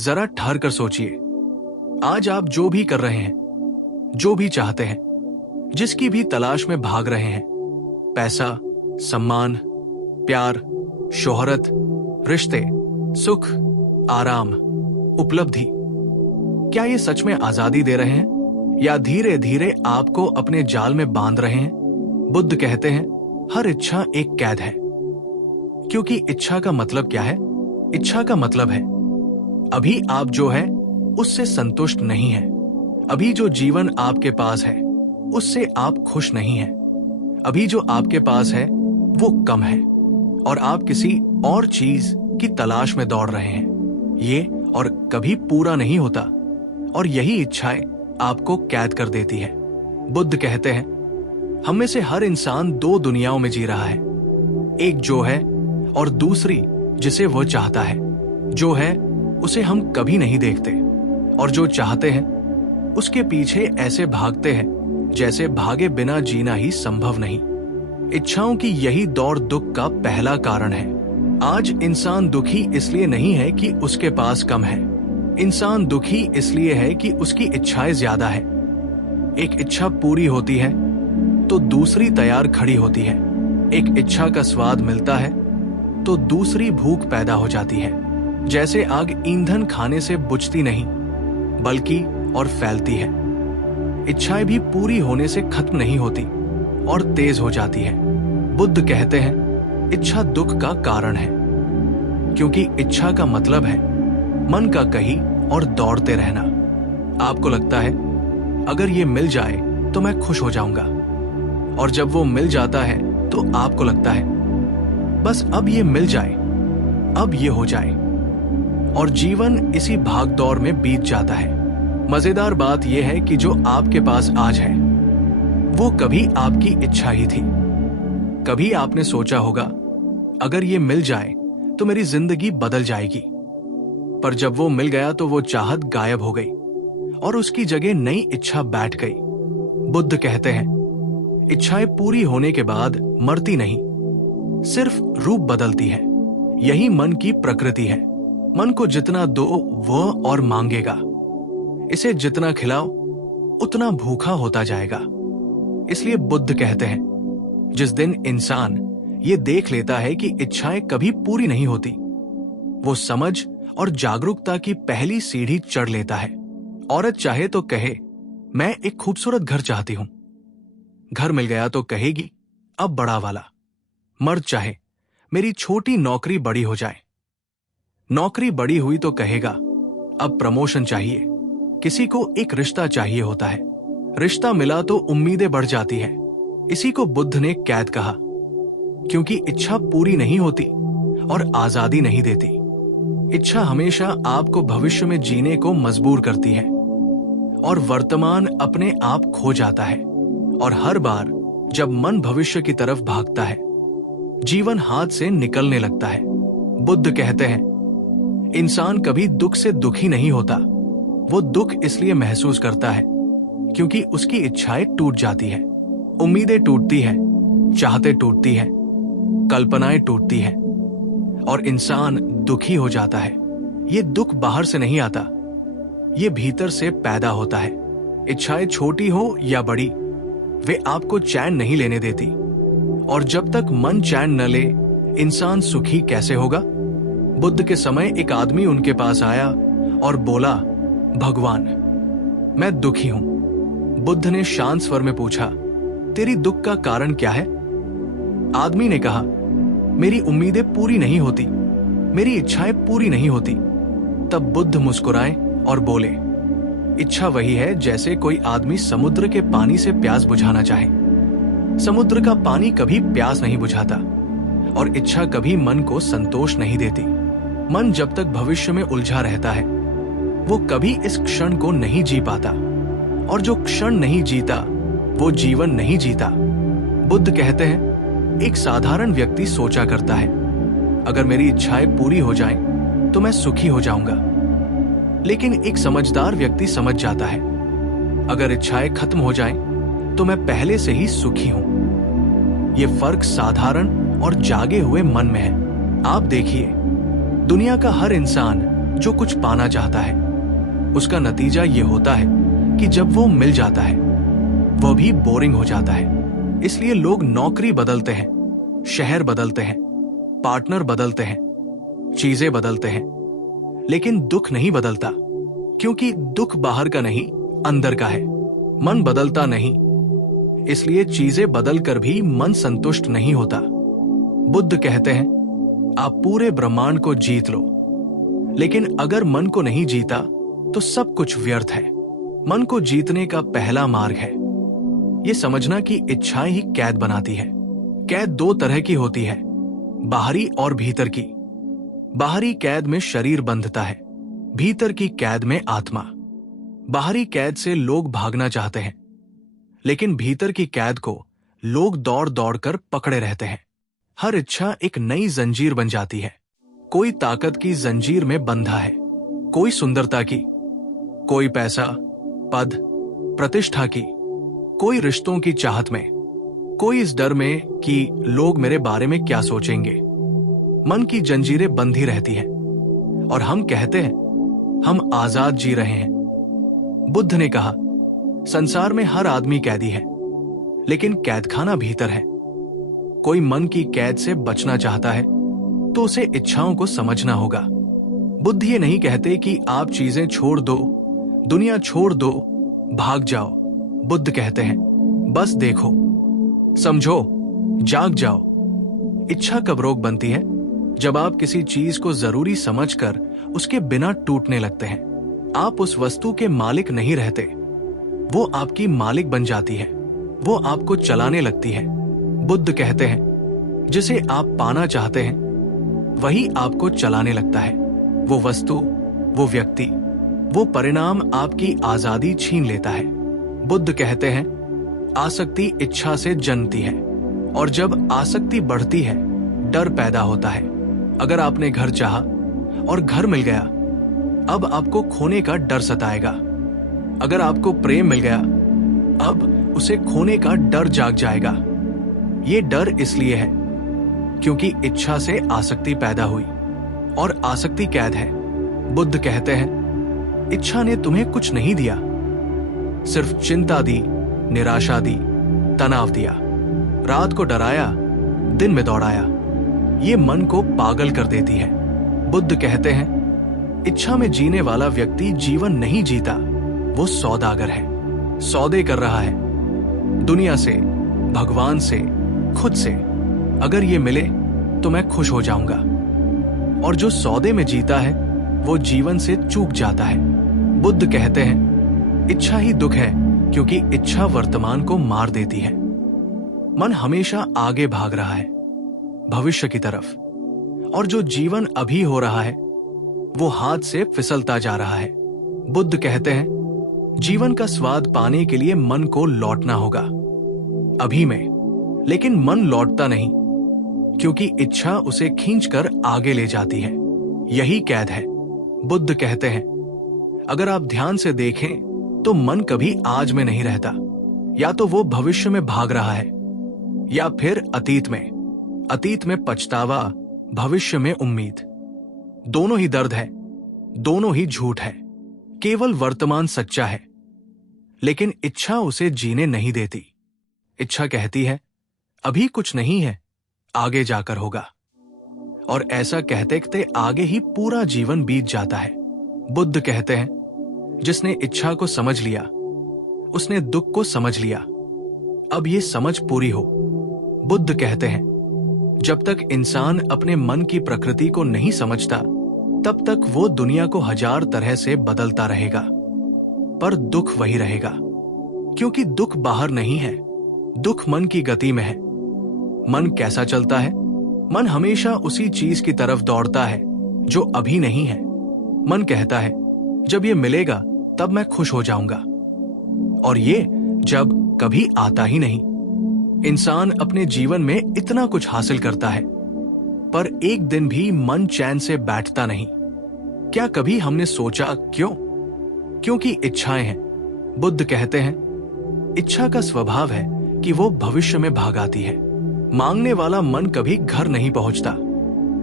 जरा ठहर कर सोचिए। आज आप जो भी कर रहे हैं, जो भी चाहते हैं, जिसकी भी तलाश में भाग रहे हैं, पैसा, सम्मान, प्यार, शोहरत, रिश्ते, सुख, आराम, उपलब्धि, क्या ये सच में आजादी दे रहे हैं या धीरे धीरे आपको अपने जाल में बांध रहे हैं? बुद्ध कहते हैं, हर इच्छा एक कैद है। क्योंकि इच्छा का मतलब क्या है? इच्छा का मतलब है अभी आप जो है उससे संतुष्ट नहीं हैं। अभी जो जीवन आपके पास है उससे आप खुश नहीं हैं। अभी जो आपके पास है वो कम है और आप किसी और चीज की तलाश में दौड़ रहे हैं। ये और कभी पूरा नहीं होता और यही इच्छाएं आपको कैद कर देती है। बुद्ध कहते हैं, हम में से हर इंसान दो दुनियाओं में जी रहा है, एक जो है और दूसरी जिसे वो चाहता है। जो है उसे हम कभी नहीं देखते और जो चाहते हैं उसके पीछे ऐसे भागते हैं जैसे भागे बिना जीना ही संभव नहीं। इच्छाओं की यही दौड़ दुख का पहला कारण है। आज इंसान दुखी इसलिए नहीं है कि उसके पास कम है, इंसान दुखी इसलिए है कि उसकी इच्छाएं ज्यादा है। एक इच्छा पूरी होती है तो दूसरी तैयार खड़ी होती है। एक इच्छा का स्वाद मिलता है तो दूसरी भूख पैदा हो जाती है। जैसे आग ईंधन खाने से बुझती नहीं बल्कि और फैलती है, इच्छाएं भी पूरी होने से खत्म नहीं होती और तेज हो जाती है। बुद्ध कहते हैं, इच्छा दुख का कारण है, क्योंकि इच्छा का मतलब है मन का कहीं और दौड़ते रहना। आपको लगता है अगर ये मिल जाए तो मैं खुश हो जाऊंगा, और जब वो मिल जाता है तो आपको लगता है बस अब ये मिल जाए, अब ये हो जाए, और जीवन इसी भाग दौड़ में बीत जाता है। मजेदार बात यह है कि जो आपके पास आज है वो कभी आपकी इच्छा ही थी। कभी आपने सोचा होगा अगर ये मिल जाए तो मेरी जिंदगी बदल जाएगी, पर जब वो मिल गया तो वो चाहत गायब हो गई और उसकी जगह नई इच्छा बैठ गई। बुद्ध कहते हैं, इच्छाएं पूरी होने के बाद मरती नहीं, सिर्फ रूप बदलती है। यही मन की प्रकृति है। मन को जितना दो वह और मांगेगा, इसे जितना खिलाओ उतना भूखा होता जाएगा। इसलिए बुद्ध कहते हैं, जिस दिन इंसान ये देख लेता है कि इच्छाएं कभी पूरी नहीं होती, वो समझ और जागरूकता की पहली सीढ़ी चढ़ लेता है। औरत चाहे तो कहे, मैं एक खूबसूरत घर चाहती हूं। घर मिल गया तो कहेगी, अब बड़ा वाला। मर्द चाहे, मेरी छोटी नौकरी बड़ी हो जाए। नौकरी बड़ी हुई तो कहेगा, अब प्रमोशन चाहिए। किसी को एक रिश्ता चाहिए होता है, रिश्ता मिला तो उम्मीदें बढ़ जाती है। इसी को बुद्ध ने कैद कहा, क्योंकि इच्छा पूरी नहीं होती और आजादी नहीं देती। इच्छा हमेशा आपको भविष्य में जीने को मजबूर करती है और वर्तमान अपने आप खो जाता है। और हर बार जब मन भविष्य की तरफ भागता है, जीवन हाथ से निकलने लगता है। बुद्ध कहते हैं, इंसान कभी दुख से दुखी नहीं होता। वो दुख इसलिए महसूस करता है क्योंकि उसकी इच्छाएं टूट जाती है, उम्मीदें टूटती हैं, चाहते टूटती हैं, कल्पनाएं टूटती हैं और इंसान दुखी हो जाता है। ये दुख बाहर से नहीं आता, ये भीतर से पैदा होता है। इच्छाएं छोटी हो या बड़ी, वे आपको चैन नहीं लेने देती, और जब तक मन चैन न ले, इंसान सुखी कैसे होगा? बुद्ध के समय एक आदमी उनके पास आया और बोला, भगवान, मैं दुखी हूं। बुद्ध ने शांत स्वर में पूछा, तेरी दुख का कारण क्या है? आदमी ने कहा, मेरी उम्मीदें पूरी नहीं होती, मेरी इच्छाएं पूरी नहीं होती। तब बुद्ध मुस्कुराए और बोले, इच्छा वही है जैसे कोई आदमी समुद्र के पानी से प्यास बुझाना चाहे। समुद्र का पानी कभी प्यास नहीं बुझाता और इच्छा कभी मन को संतोष नहीं देती। मन जब तक भविष्य में उलझा रहता है, वो कभी इस क्षण को नहीं जी पाता, और जो क्षण नहीं जीता वो जीवन नहीं जीता। बुद्ध कहते हैं, एक साधारण व्यक्ति सोचा करता है, अगर मेरी इच्छाएं पूरी हो जाएं, तो मैं सुखी हो जाऊंगा। लेकिन एक समझदार व्यक्ति समझ जाता है, अगर इच्छाएं खत्म हो जाएं, तो मैं पहले से ही सुखी हूं। यह फर्क साधारण और जागे हुए मन में है। आप देखिए, दुनिया का हर इंसान जो कुछ पाना चाहता है उसका नतीजा ये होता है कि जब वो मिल जाता है वह भी बोरिंग हो जाता है। इसलिए लोग नौकरी बदलते हैं, शहर बदलते हैं, पार्टनर बदलते हैं, चीजें बदलते हैं, लेकिन दुख नहीं बदलता, क्योंकि दुख बाहर का नहीं अंदर का है। मन बदलता नहीं, इसलिए चीजें बदलकर भी मन संतुष्ट नहीं होता। बुद्ध कहते हैं आप पूरे ब्रह्मांड को जीत लो, लेकिन अगर मन को नहीं जीता तो सब कुछ व्यर्थ है। मन को जीतने का पहला मार्ग है यह समझना कि इच्छाएं ही कैद बनाती है। कैद दो तरह की होती है, बाहरी और भीतर की। बाहरी कैद में शरीर बंधता है, भीतर की कैद में आत्मा। बाहरी कैद से लोग भागना चाहते हैं, लेकिन भीतर की कैद को लोग दौड़ दौड़ कर पकड़े रहते हैं। हर इच्छा एक नई जंजीर बन जाती है। कोई ताकत की जंजीर में बंधा है, कोई सुंदरता की, कोई पैसा, पद, प्रतिष्ठा की, कोई रिश्तों की चाहत में, कोई इस डर में कि लोग मेरे बारे में क्या सोचेंगे। मन की जंजीरें बंधी रहती हैं और हम कहते हैं हम आजाद जी रहे हैं। बुद्ध ने कहा संसार में हर आदमी कैदी है, लेकिन कैदखाना भीतर है। कोई मन की कैद से बचना चाहता है तो उसे इच्छाओं को समझना होगा। बुद्ध ये नहीं कहते कि आप चीजें छोड़ दो, दुनिया छोड़ दो, भाग जाओ। बुद्ध कहते हैं बस देखो, समझो, जाग जाओ। इच्छा कब रोग बनती है? जब आप किसी चीज को जरूरी समझकर उसके बिना टूटने लगते हैं। आप उस वस्तु के मालिक नहीं रहते, वो आपकी मालिक बन जाती है, वो आपको चलाने लगती है। बुद्ध कहते हैं जिसे आप पाना चाहते हैं वही आपको चलाने लगता है। वो वस्तु, वो व्यक्ति, वो परिणाम आपकी आजादी छीन लेता है। बुद्ध कहते हैं आसक्ति इच्छा से जन्मती है, और जब आसक्ति बढ़ती है डर पैदा होता है। अगर आपने घर चाहा और घर मिल गया, अब आपको खोने का डर सताएगा। अगर आपको प्रेम मिल गया, अब उसे खोने का डर जाग जाएगा। ये डर इसलिए है क्योंकि इच्छा से आसक्ति पैदा हुई, और आसक्ति कैद है। बुद्ध कहते हैं इच्छा ने तुम्हें कुछ नहीं दिया, सिर्फ चिंता दी, निराशा दी, तनाव दिया, रात को डराया, दिन में दौड़ाया। ये मन को पागल कर देती है। बुद्ध कहते हैं इच्छा में जीने वाला व्यक्ति जीवन नहीं जीता, वो सौदागर है, सौदे कर रहा है दुनिया से, भगवान से, खुद से। अगर ये मिले तो मैं खुश हो जाऊंगा। और जो सौदे में जीता है वो जीवन से चूक जाता है। बुद्ध कहते हैं इच्छा ही दुख है, क्योंकि इच्छा वर्तमान को मार देती है। मन हमेशा आगे भाग रहा है, भविष्य की तरफ, और जो जीवन अभी हो रहा है वो हाथ से फिसलता जा रहा है। बुद्ध कहते हैं जीवन का स्वाद पाने के लिए मन को लौटना होगा अभी में, लेकिन मन लौटता नहीं, क्योंकि इच्छा उसे खींचकर आगे ले जाती है। यही कैद है। बुद्ध कहते हैं अगर आप ध्यान से देखें तो मन कभी आज में नहीं रहता। या तो वो भविष्य में भाग रहा है, या फिर अतीत में पछतावा, भविष्य में उम्मीद। दोनों ही दर्द है, दोनों ही झूठ है। केवल वर्तमान सच्चा है, लेकिन इच्छा उसे जीने नहीं देती। इच्छा कहती है अभी कुछ नहीं है, आगे जाकर होगा, और ऐसा कहते कहते आगे ही पूरा जीवन बीत जाता है। बुद्ध कहते हैं जिसने इच्छा को समझ लिया उसने दुख को समझ लिया। अब ये समझ पूरी हो। बुद्ध कहते हैं जब तक इंसान अपने मन की प्रकृति को नहीं समझता तब तक वो दुनिया को हजार तरह से बदलता रहेगा, पर दुख वही रहेगा, क्योंकि दुख बाहर नहीं है, दुख मन की गति में है। मन कैसा चलता है? मन हमेशा उसी चीज की तरफ दौड़ता है जो अभी नहीं है। मन कहता है जब ये मिलेगा तब मैं खुश हो जाऊंगा, और ये जब कभी आता ही नहीं। इंसान अपने जीवन में इतना कुछ हासिल करता है, पर एक दिन भी मन चैन से बैठता नहीं। क्या कभी हमने सोचा क्यों? क्योंकि इच्छाएं हैं। बुद्ध कहते हैं इच्छा का स्वभाव है कि वो भविष्य में भाग आती है। मांगने वाला मन कभी घर नहीं पहुंचता।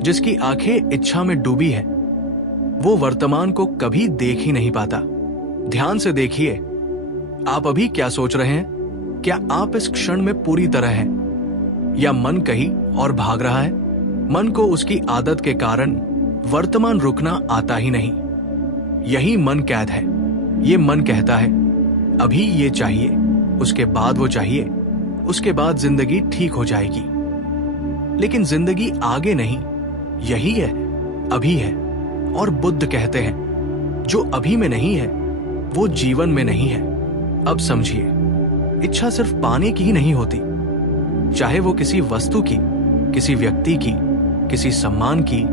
जिसकी आंखें इच्छा में डूबी है वो वर्तमान को कभी देख ही नहीं पाता। ध्यान से देखिए, आप अभी क्या सोच रहे हैं? क्या आप इस क्षण में पूरी तरह हैं, या मन कहीं और भाग रहा है? मन को उसकी आदत के कारण वर्तमान रुकना आता ही नहीं। यही मन कैद है। ये मन कहता है अभी ये चाहिए, उसके बाद वो चाहिए, उसके बाद जिंदगी ठीक हो जाएगी। लेकिन जिंदगी आगे नहीं, यही है, अभी है। और बुद्ध कहते हैं जो अभी में नहीं है वो जीवन में नहीं है। अब समझिए, इच्छा सिर्फ पाने की ही नहीं होती, चाहे वो किसी वस्तु की, किसी व्यक्ति की, किसी सम्मान की,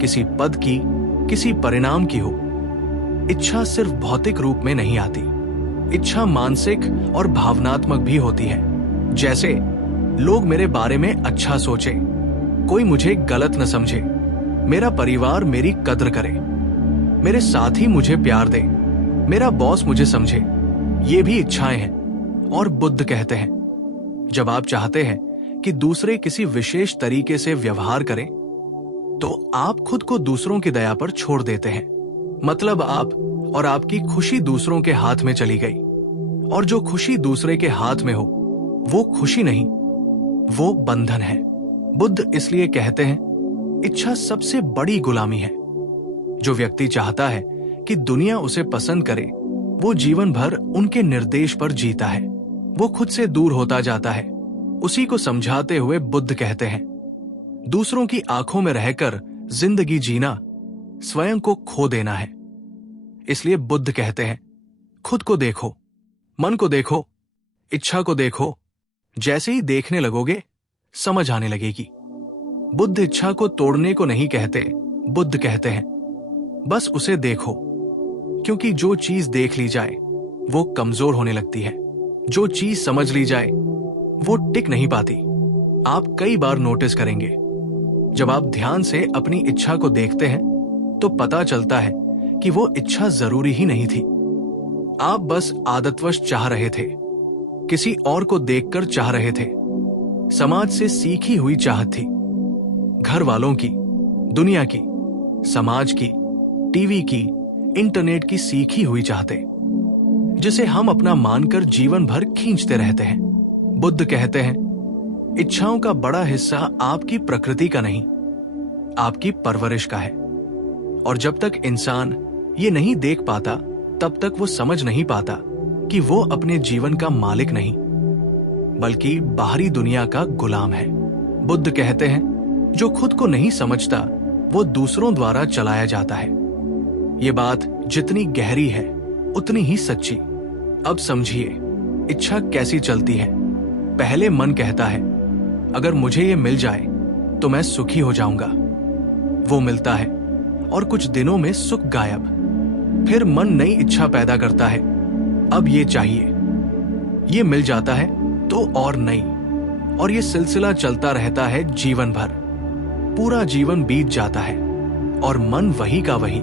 किसी पद की, किसी परिणाम की हो। इच्छा सिर्फ भौतिक रूप में नहीं आती, इच्छा मानसिक और भावनात्मक भी होती है। जैसे लोग मेरे बारे में अच्छा सोचे, कोई मुझे गलत न समझे, मेरा परिवार मेरी कद्र करे, मेरे साथी मुझे प्यार दे, मेरा बॉस मुझे समझे। ये भी इच्छाएं हैं। और बुद्ध कहते हैं जब आप चाहते हैं कि दूसरे किसी विशेष तरीके से व्यवहार करें तो आप खुद को दूसरों की दया पर छोड़ देते हैं। मतलब आप और आपकी खुशी दूसरों के हाथ में चली गई, और जो खुशी दूसरे के हाथ में हो वो खुशी नहीं, वो बंधन है। बुद्ध इसलिए कहते हैं इच्छा सबसे बड़ी गुलामी है। जो व्यक्ति चाहता है कि दुनिया उसे पसंद करे, वो जीवन भर उनके निर्देश पर जीता है। वो खुद से दूर होता जाता है। उसी को समझाते हुए बुद्ध कहते हैं दूसरों की आंखों में रहकर जिंदगी जीना स्वयं को खो देना है। इसलिए बुद्ध कहते हैं खुद को देखो, मन को देखो, इच्छा को देखो। जैसे ही देखने लगोगे समझ आने लगेगी। बुद्ध इच्छा को तोड़ने को नहीं कहते, बुद्ध कहते हैं बस उसे देखो, क्योंकि जो चीज देख ली जाए वो कमजोर होने लगती है। जो चीज समझ ली जाए वो टिक नहीं पाती। आप कई बार नोटिस करेंगे जब आप ध्यान से अपनी इच्छा को देखते हैं तो पता चलता है कि वो इच्छा जरूरी ही नहीं थी। आप बस आदतवश चाह रहे थे, किसी और को देखकर चाह रहे थे, समाज से सीखी हुई चाहत थी, घर वालों की, दुनिया की, समाज की, टीवी की, इंटरनेट की सीखी हुई चाहते, जिसे हम अपना मानकर जीवन भर खींचते रहते हैं। बुद्ध कहते हैं इच्छाओं का बड़ा हिस्सा आपकी प्रकृति का नहीं, आपकी परवरिश का है। और जब तक इंसान ये नहीं देख पाता तब तक वो समझ नहीं पाता कि वो अपने जीवन का मालिक नहीं बल्कि बाहरी दुनिया का गुलाम है। बुद्ध कहते हैं जो खुद को नहीं समझता वो दूसरों द्वारा चलाया जाता है। ये बात जितनी गहरी है उतनी ही सच्ची। अब समझिए इच्छा कैसी चलती है। पहले मन कहता है अगर मुझे ये मिल जाए तो मैं सुखी हो जाऊंगा। वो मिलता है और कुछ दिनों में सुख गायब। फिर मन नई इच्छा पैदा करता है, अब ये चाहिए। ये मिल जाता है तो और नई, और ये सिलसिला चलता रहता है जीवन भर। पूरा जीवन बीत जाता है और मन वही का वही।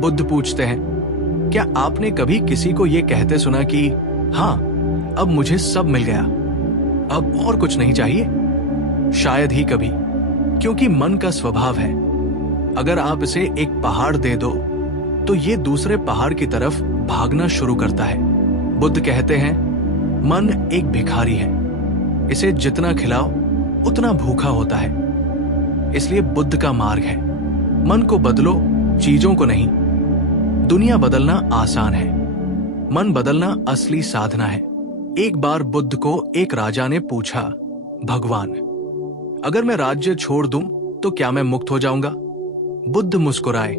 बुद्ध पूछते हैं क्या आपने कभी किसी को यह कहते सुना कि हाँ अब मुझे सब मिल गया, अब और कुछ नहीं चाहिए? शायद ही कभी, क्योंकि मन का स्वभाव है अगर आप इसे एक पहाड़ दे दो तो ये दूसरे पहाड़ की तरफ भागना शुरू करता है। बुद्ध कहते हैं मन एक भिखारी है, इसे जितना खिलाओ उतना भूखा होता है। इसलिए बुद्ध का मार्ग है मन को बदलो, चीजों को नहीं। दुनिया बदलना आसान है, मन बदलना असली साधना है। एक बार बुद्ध को एक राजा ने पूछा भगवान अगर मैं राज्य छोड़ दूं तो क्या मैं मुक्त हो जाऊंगा? बुद्ध मुस्कुराए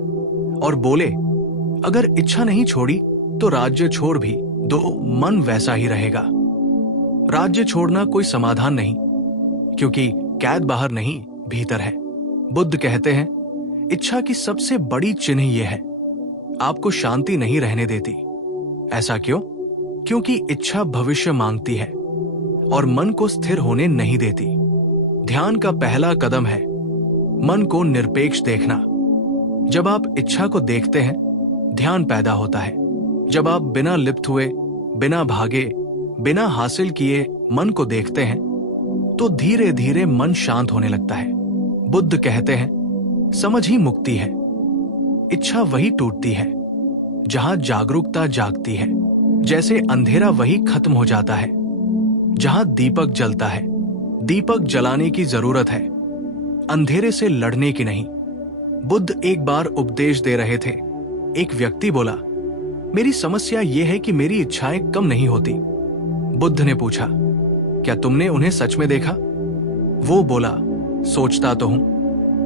और बोले अगर इच्छा नहीं छोड़ी तो राज्य छोड़ भी दो, मन वैसा ही रहेगा। राज्य छोड़ना कोई समाधान नहीं, क्योंकि कैद बाहर नहीं भीतर है। बुद्ध कहते हैं इच्छा की सबसे बड़ी चिन्ह यह है आपको शांति नहीं रहने देती। ऐसा क्यों? क्योंकि इच्छा भविष्य मांगती है और मन को स्थिर होने नहीं देती। ध्यान का पहला कदम है मन को निरपेक्ष देखना। जब आप इच्छा को देखते हैं ध्यान पैदा होता है। जब आप बिना लिप्त हुए, बिना भागे, बिना हासिल किए मन को देखते हैं तो धीरे धीरे मन शांत होने लगता है। बुद्ध कहते हैं समझ ही मुक्ति है। इच्छा वही टूटती है जहां जागरूकता जागती है। जैसे अंधेरा वही खत्म हो जाता है जहां दीपक जलता है। दीपक जलाने की जरूरत है, अंधेरे से लड़ने की नहीं। बुद्ध एक बार उपदेश दे रहे थे। एक व्यक्ति बोला, मेरी समस्या यह है कि मेरी इच्छाएं कम नहीं होती। बुद्ध ने पूछा, क्या तुमने उन्हें सच में देखा? वो बोला, सोचता तो हूं।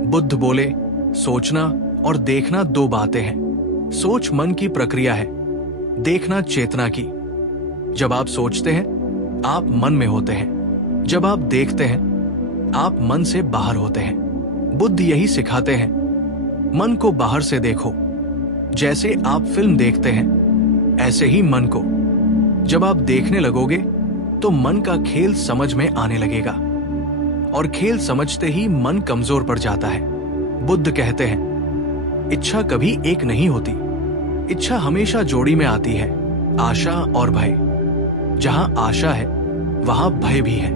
बुद्ध बोले, सोचना और देखना दो बातें हैं। सोच मन की प्रक्रिया है, देखना चेतना की। जब आप सोचते हैं आप मन में होते हैं, जब आप देखते हैं आप मन से बाहर होते हैं। बुद्ध यही सिखाते हैं, मन को बाहर से देखो। जैसे आप फिल्म देखते हैं ऐसे ही मन को। जब आप देखने लगोगे तो मन का खेल समझ में आने लगेगा, और खेल समझते ही मन कमजोर पड़ जाता है। बुद्ध कहते हैं, इच्छा कभी एक नहीं होती। इच्छा हमेशा जोड़ी में आती है, आशा और भय। जहां आशा है वहां भय भी है।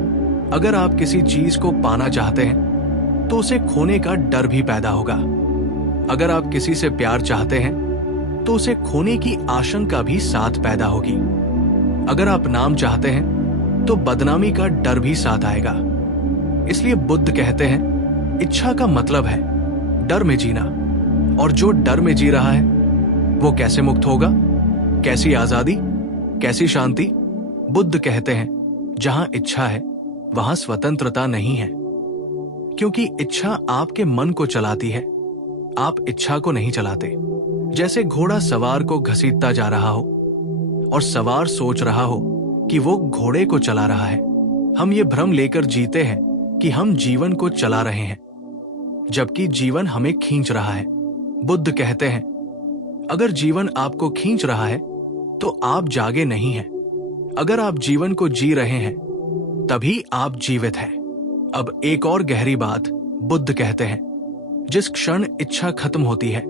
अगर आप किसी चीज को पाना चाहते हैं तो उसे खोने का डर भी पैदा होगा। अगर आप किसी से प्यार चाहते हैं तो उसे खोने की आशंका भी साथ पैदा होगी। अगर आप नाम चाहते हैं तो बदनामी का डर भी साथ आएगा। इसलिए बुद्ध कहते हैं, इच्छा का मतलब है डर में जीना, और जो डर में जी रहा है वो कैसे मुक्त होगा? कैसी आजादी, कैसी शांति? बुद्ध कहते हैं, जहां इच्छा है वहां स्वतंत्रता नहीं है, क्योंकि इच्छा आपके मन को चलाती है, आप इच्छा को नहीं चलाते। जैसे घोड़ा सवार को घसीटता जा रहा हो और सवार सोच रहा हो कि वो घोड़े को चला रहा है। हम ये भ्रम लेकर जीते हैं कि हम जीवन को चला रहे हैं, जबकि जीवन हमें खींच रहा है। बुद्ध कहते हैं, अगर जीवन आपको खींच रहा है तो आप जागे नहीं हैं। अगर आप जीवन को जी रहे हैं तभी आप जीवित हैं। अब एक और गहरी बात बुद्ध कहते हैं, जिस क्षण इच्छा खत्म होती है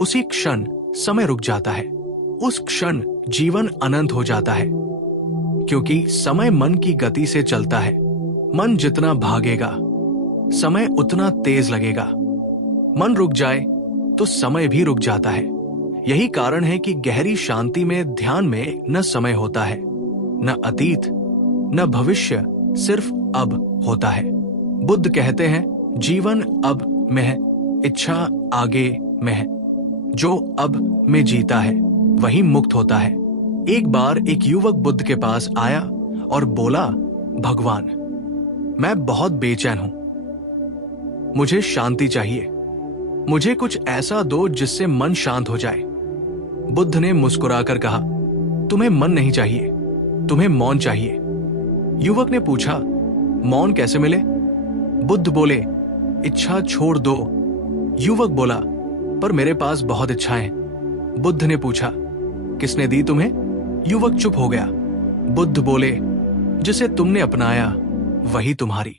उसी क्षण समय रुक जाता है। उस क्षण जीवन अनंत हो जाता है, क्योंकि समय मन की गति से चलता है। मन जितना भागेगा समय उतना तेज लगेगा। मन रुक जाए तो समय भी रुक जाता है। यही कारण है कि गहरी शांति में, ध्यान में न समय होता है, न अतीत, न भविष्य, सिर्फ अब होता है। बुद्ध कहते हैं, जीवन अब में है, इच्छा आगे में है। जो अब में जीता है वही मुक्त होता है। एक बार एक युवक बुद्ध के पास आया और बोला, भगवान, मैं बहुत बेचैन हूं, मुझे शांति चाहिए। मुझे कुछ ऐसा दो जिससे मन शांत हो जाए। बुद्ध ने मुस्कुराकर कहा, तुम्हें मन नहीं चाहिए, तुम्हें मौन चाहिए। युवक ने पूछा, मौन कैसे मिले? बुद्ध बोले, इच्छा छोड़ दो। युवक बोला, पर मेरे पास बहुत इच्छाएं। बुद्ध ने पूछा, किसने दी तुम्हें? युवक चुप हो गया। बुद्ध बोले, जिसे तुमने अपनाया वही तुम्हारी।